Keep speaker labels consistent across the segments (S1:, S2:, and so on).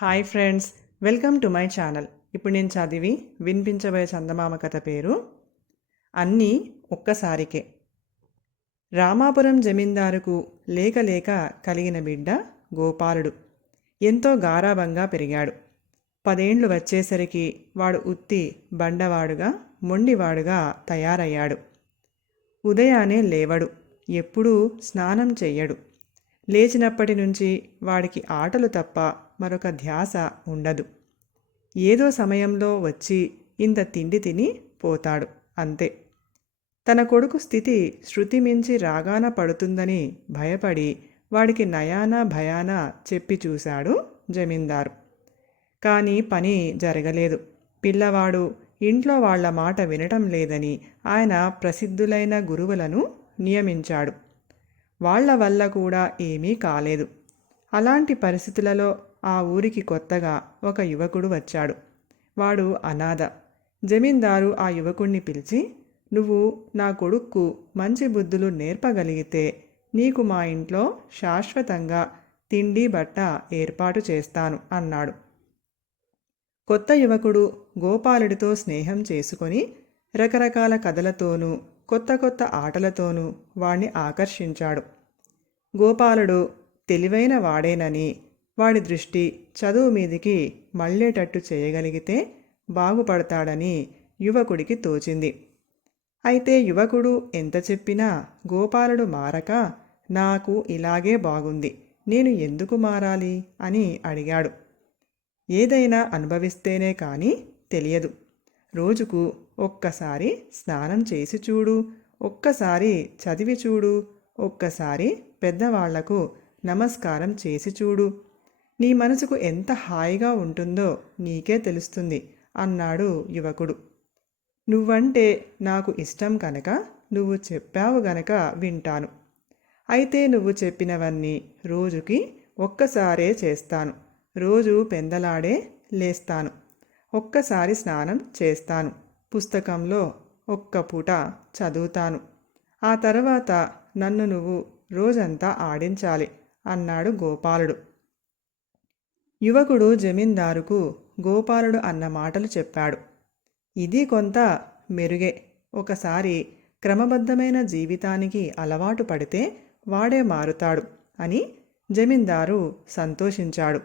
S1: Hi friends welcome to my channel. ఇప్పుడు నేను చదివి వినిపించబోయే చందమామ కథ పేరు అన్నీ ఒక్కసారికే. రామాపురం జమీందారుకు లేక లేక కలిగిన బిడ్డ గోపాలుడు. ఎంతో గారాభంగా పెరిగాడు. పదేండ్లు వచ్చేసరికి వాడు ఉత్తి బండవాడుగా మొండివాడుగా తయారయ్యాడు. ఉదయాన్నే లేవడు. ఎప్పుడూ స్నానం చెయ్యడు. లేచినప్పటి నుంచి వాడికి ఆటలు తప్ప మరొక ధ్యాస ఉండదు. ఏదో సమయంలో వచ్చి ఇంత తిండి తిని పోతాడు. అంతే. తన కొడుకు స్థితి శృతి మించి రాగాన పడుతుందని భయపడి వాడికి నయాన భయాన చెప్పి చూశాడు జమీందారు. కానీ పని జరగలేదు. పిల్లవాడు ఇంట్లో వాళ్ళ మాట వినటం లేదని ఆయన ప్రసిద్ధులైన గురువులను నియమించాడు. వాళ్ళ వల్ల కూడా ఏమీ కాలేదు. అలాంటి పరిస్థితులలో ఆ ఊరికి కొత్తగా ఒక యువకుడు వచ్చాడు. వాడు అనాథ. జమీందారు ఆ యువకుణ్ణి పిలిచి నువ్వు నా కొడుక్కు మంచి బుద్ధులు నేర్పగలిగితే నీకు మా ఇంట్లో శాశ్వతంగా తిండి బట్ట ఏర్పాటు చేస్తాను అన్నాడు. కొత్త యువకుడు గోపాలుడితో స్నేహం చేసుకొని రకరకాల కథలతోనూ కొత్త కొత్త ఆటలతోనూ వాణ్ణి ఆకర్షించాడు. గోపాలుడు తెలివైన వాడేనని వాడి దృష్టి చదువు మీదికి మళ్ళేటట్టు చేయగలిగితే బాగుపడతాడని యువకుడికి తోచింది. అయితే యువకుడు ఎంత చెప్పినా గోపాలుడు మారక నాకు ఇలాగే బాగుంది నేను ఎందుకు మారాలి అని అడిగాడు. ఏదైనా అనుభవిస్తేనే కానీ తెలియదు. రోజుకు ఒక్కసారి స్నానం చేసి చూడు ఒక్కసారి చదివి చూడు ఒక్కసారి పెద్దవాళ్ళకు నమస్కారం చేసి చూడు నీ మనసుకు ఎంత హాయిగా ఉంటుందో నీకే తెలుస్తుంది అన్నాడు యువకుడు. నువ్వంటే నాకు ఇష్టం కనుక నువ్వు చెప్పావు గనక వింటాను. అయితే నువ్వు చెప్పినవన్నీ రోజుకి ఒక్కసారే చేస్తాను. రోజు పెందలాడే లేస్తాను. ఒక్కసారి స్నానం చేస్తాను. పుస్తకంలో ఒక్క పూట చదువుతాను. ఆ తర్వాత నన్ను నువ్వు రోజంతా ఆడించాలి అన్నాడు గోపాలుడు. యువకుడు జమీందారుకు గోపాలుడు అన్న మాటలు చెప్పాడు. ఇది కొంత మెరుగే. ఒకసారి క్రమబద్ధమైన జీవితానికి అలవాటు పడితే వాడే మారుతాడు అని జమీందారు సంతోషించాడు.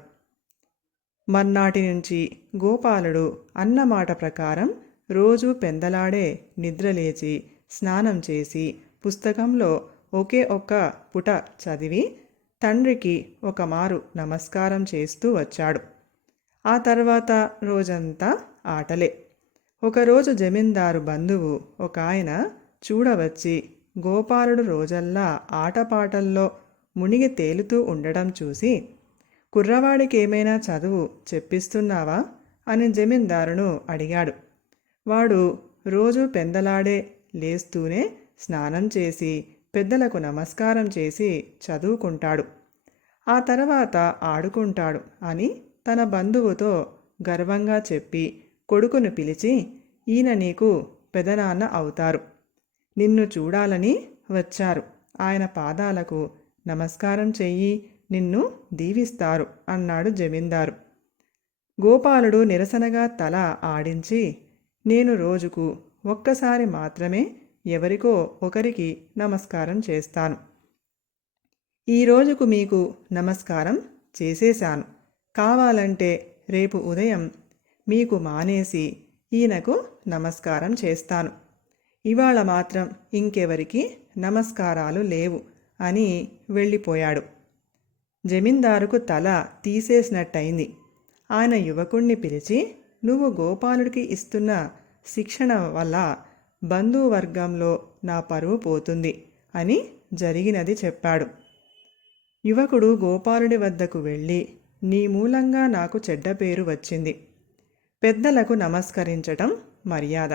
S1: మర్నాటి నుంచి గోపాలుడు అన్న మాట ప్రకారం రోజు పెందలాడే నిద్రలేచి స్నానం చేసి పుస్తకంలో ఒకే ఒక్క పుట చదివి తండ్రికి ఒకమారు నమస్కారం చేస్తూ వచ్చాడు. ఆ తర్వాత రోజంతా ఆటలే. ఒకరోజు జమీందారు బంధువు ఒక ఆయన చూడవచ్చి గోపాలుడు రోజల్లా ఆటపాటల్లో మునిగి తేలుతూ ఉండడం చూసి కుర్రవాడికి ఏమైనా చదువు చెప్పిస్తున్నావా? అని జమీందారును అడిగాడు. వాడు రోజు పెందలాడే లేస్తూనే స్నానం చేసి పెద్దలకు నమస్కారం చేసి చదువుకుంటాడు. ఆ తర్వాత ఆడుకుంటాడు అని తన బంధువుతో గర్వంగా చెప్పి కొడుకును పిలిచి ఈయన నీకు పెదనాన్న అవుతారు. నిన్ను చూడాలని వచ్చారు. ఆయన పాదాలకు నమస్కారం చెయ్యి నిన్ను దీవిస్తారు అన్నాడు జమీందారు. గోపాలుడు నిరసనగా తల ఆడించి నేను రోజుకు ఒక్కసారి మాత్రమే ఎవరికో ఒకరికి నమస్కారం చేస్తాను. ఈ రోజుకు మీకు నమస్కారం చేసేశాను. కావాలంటే రేపు ఉదయం మీకు మానేసి ఈయనకు నమస్కారం చేస్తాను. ఇవాళ మాత్రం ఇంకెవరికి నమస్కారాలు లేవు అని వెళ్ళిపోయాడు. జమీందారుకు తల తీసేసినట్టయింది. ఆయన యువకుణ్ణి పిలిచి నువ్వు గోపాలుడికి ఇస్తున్న శిక్షణ వల్ల బంధువర్గంలో నా పరువు పోతుంది అని జరిగినది చెప్పాడు. యువకుడు గోపాలుడి వద్దకు వెళ్ళి నీ మూలంగా నాకు చెడ్డ పేరు వచ్చింది. పెద్దలకు నమస్కరించటం మర్యాద.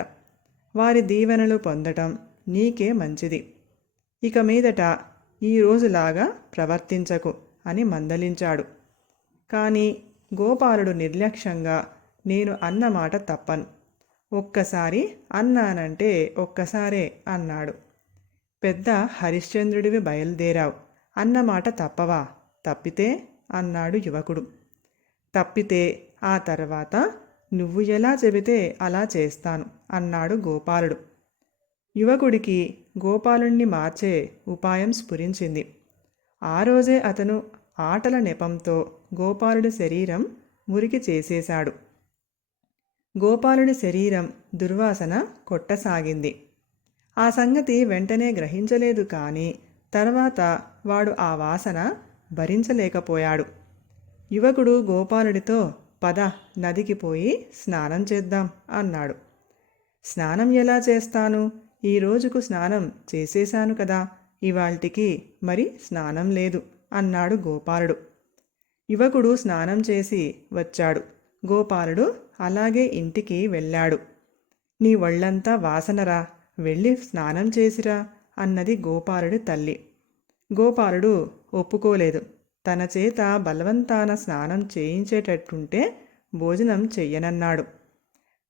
S1: వారి దీవెనలు పొందటం నీకే మంచిది. ఇక మీదట ఈ రోజులాగా ప్రవర్తించకు అని మందలించాడు. కానీ గోపాలుడు నిర్లక్ష్యంగా నేను అన్నమాట తప్పను. ఒక్కసారి అన్నానంటే ఒక్కసారే అన్నాడు. పెద్ద హరిశ్చంద్రుడివి బయలుదేరావు. అన్నమాట తప్పవా? తప్పితే? అన్నాడు యువకుడు. తప్పితే? ఆ తర్వాత నువ్వు ఎలా చెబితే అలా చేస్తాను అన్నాడు గోపాలుడు. యువకుడికి గోపాలుణ్ణి మార్చే ఉపాయం స్ఫురించింది. ఆ రోజే అతను ఆటల నెపంతో గోపాలుడి శరీరం మురికి చేసేశాడు. గోపాలుడి శరీరం దుర్వాసన కొట్టసాగింది. ఆ సంగతి వెంటనే గ్రహించలేదు కానీ తర్వాత వాడు ఆ వాసన భరించలేకపోయాడు. యువకుడు గోపాలుడితో పద నదికి పోయి స్నానం చేద్దాం అన్నాడు. స్నానం ఎలా చేస్తాను? ఈ రోజుకు స్నానం చేసేశాను కదా ఇవాల్టికి మరి స్నానం లేదు అన్నాడు గోపాలుడు. యువకుడు స్నానం చేసి వచ్చాడు. గోపాలుడు అలాగే ఇంటికి వెళ్ళాడు. నీ వళ్ళంతా వాసనరా వెళ్ళి స్నానం చేసిరా అన్నది గోపాలుడి తల్లి. గోపాలుడు ఒప్పుకోలేదు. తన చేత బలవంతాన స్నానం చేయించేటట్టుంటే భోజనం చెయ్యనన్నాడు.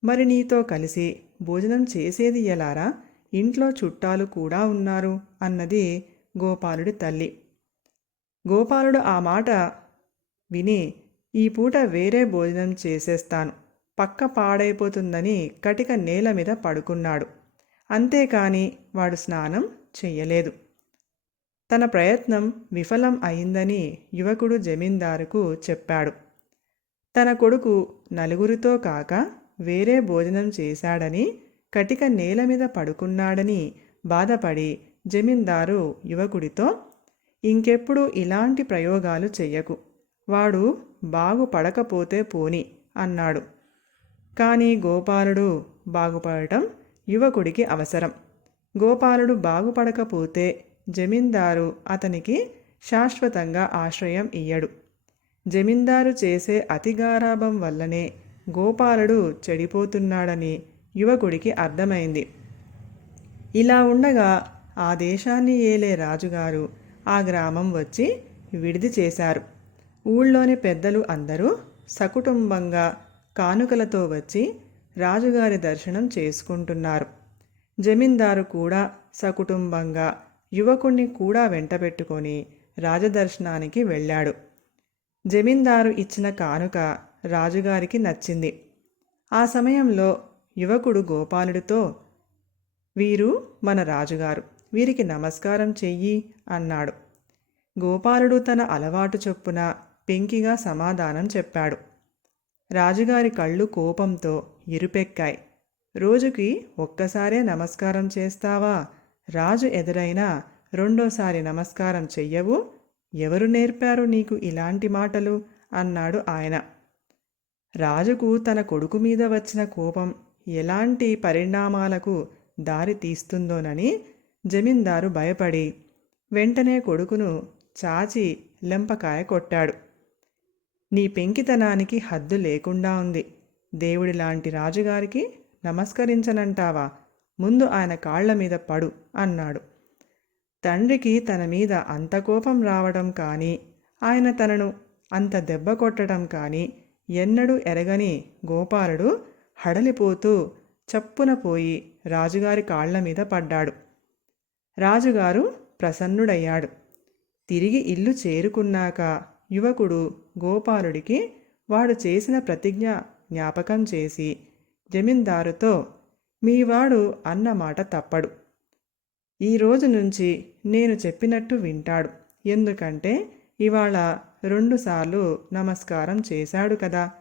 S1: మరి నీతో కలిసి భోజనం చేసేది ఎలారా? ఇంట్లో చుట్టాలు కూడా ఉన్నారు అన్నది గోపాలుడి తల్లి. గోపాలుడు ఆ మాట విని ఈ పూట వేరే భోజనం చేసేస్తాను. పక్క పాడైపోతుందని కటిక నేల మీద పడుకున్నాడు. అంతేకాని వాడు స్నానం చెయ్యలేదు. తన ప్రయత్నం విఫలం అయిందని యువకుడు జమీందారుకు చెప్పాడు. తన కొడుకు నలుగురితో కాక వేరే భోజనం చేశాడని కటిక నేల మీద పడుకున్నాడని బాధపడి జమీందారు యువకుడితో ఇంకెప్పుడు ఇలాంటి ప్రయోగాలు చెయ్యకు. వాడు బాగుపడకపోతే పోని అన్నాడు. కానీ గోపాలుడు బాగుపడటం యువకుడికి అవసరం. గోపాలుడు బాగుపడకపోతే జమీందారు అతనికి శాశ్వతంగా ఆశ్రయం ఇయ్యడు. జమీందారు చేసే అతిగారాభం వల్లనే గోపాలుడు చెడిపోతున్నాడని యువకుడికి అర్థమైంది. ఇలా ఉండగా ఆ దేశాన్ని ఏలే రాజుగారు ఆ గ్రామం వచ్చి విడిది చేశారు. ఊళ్ళోని పెద్దలు అందరూ సకుటుంబంగా కానుకలతో వచ్చి రాజుగారి దర్శనం చేసుకుంటున్నారు. జమీందారు కూడా సకుటుంబంగా యువకుణ్ణి కూడా వెంటబెట్టుకొని రాజదర్శనానికి వెళ్ళాడు. జమీందారు ఇచ్చిన కానుక రాజుగారికి నచ్చింది. ఆ సమయంలో యువకుడు గోపాలుడితో వీరు మన రాజుగారు వీరికి నమస్కారం చెయ్యి అన్నాడు. గోపాలుడు తన అలవాటు చొప్పున పెంకిగా సమాధానం చెప్పాడు. రాజుగారి కళ్ళు కోపంతో ఇరుపెక్కాయి. రోజుకి ఒక్కసారే నమస్కారం చేస్తావా? రాజు ఎదురైనా రెండోసారి నమస్కారం చెయ్యవు? ఎవరు నేర్పారు నీకు ఇలాంటి మాటలు? అన్నాడు ఆయన. రాజుకు తన కొడుకు మీద వచ్చిన కోపం ఎలాంటి పరిణామాలకు దారి తీస్తుందోనని జమీందారు భయపడి వెంటనే కొడుకును చాచి లెంపకాయ కొట్టాడు. నీ పెంకితనానికి హద్దు లేకుండా ఉంది. దేవుడి లాంటి రాజుగారికి నమస్కరించనంటావా? ముందు ఆయన కాళ్ళ మీద పడు అన్నాడు. తండ్రికి తన మీద అంత కోపం రావడం కానీ ఆయన తనను అంత దెబ్బ కొట్టడం కానీ ఎన్నడూ ఎరగని గోపాలుడు హడలిపోతూ చప్పున పోయి రాజుగారి కాళ్ళ మీద పడ్డాడు. రాజుగారు ప్రసన్నుడయ్యాడు. తిరిగి ఇల్లు చేరుకున్నాక యువకుడు గోపాలుడికి వాడు చేసిన ప్రతిజ్ఞ జ్ఞాపకం చేసి జమీందారుతో మీవాడు అన్నమాట తప్పడు. ఈ రోజు నుంచి నేను చెప్పినట్టు వింటాడు. ఎందుకంటే ఇవాళ రెండుసార్లు నమస్కారం చేశాడు కదా.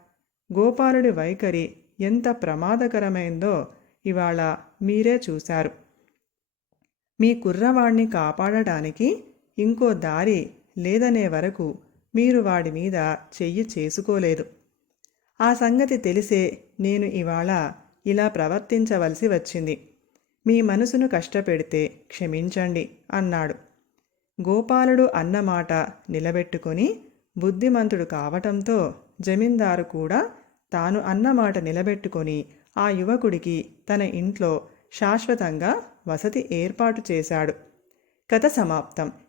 S1: గోపాలుడి వైఖరి ఎంత ప్రమాదకరమైందో ఇవాళ మీరే చూశారు. మీ కుర్రవాణ్ణి కాపాడటానికి ఇంకో దారి లేదనే వరకు మీరు వాడి మీద చెయ్యి చేసుకోలేదు ఆ సంగతి తెలిసే నేను ఇవాళ ఇలా ప్రవర్తించవలసి వచ్చింది. మీ మనసును కష్టపెడితే క్షమించండి అన్నాడు. గోపాలుడు అన్నమాట నిలబెట్టుకొని బుద్ధిమంతుడు కావటంతో జమీందారు కూడా తాను అన్నమాట నిలబెట్టుకొని ఆ యువకుడికి తన ఇంట్లో శాశ్వతంగా వసతి ఏర్పాటు చేశాడు. కథ సమాప్తం.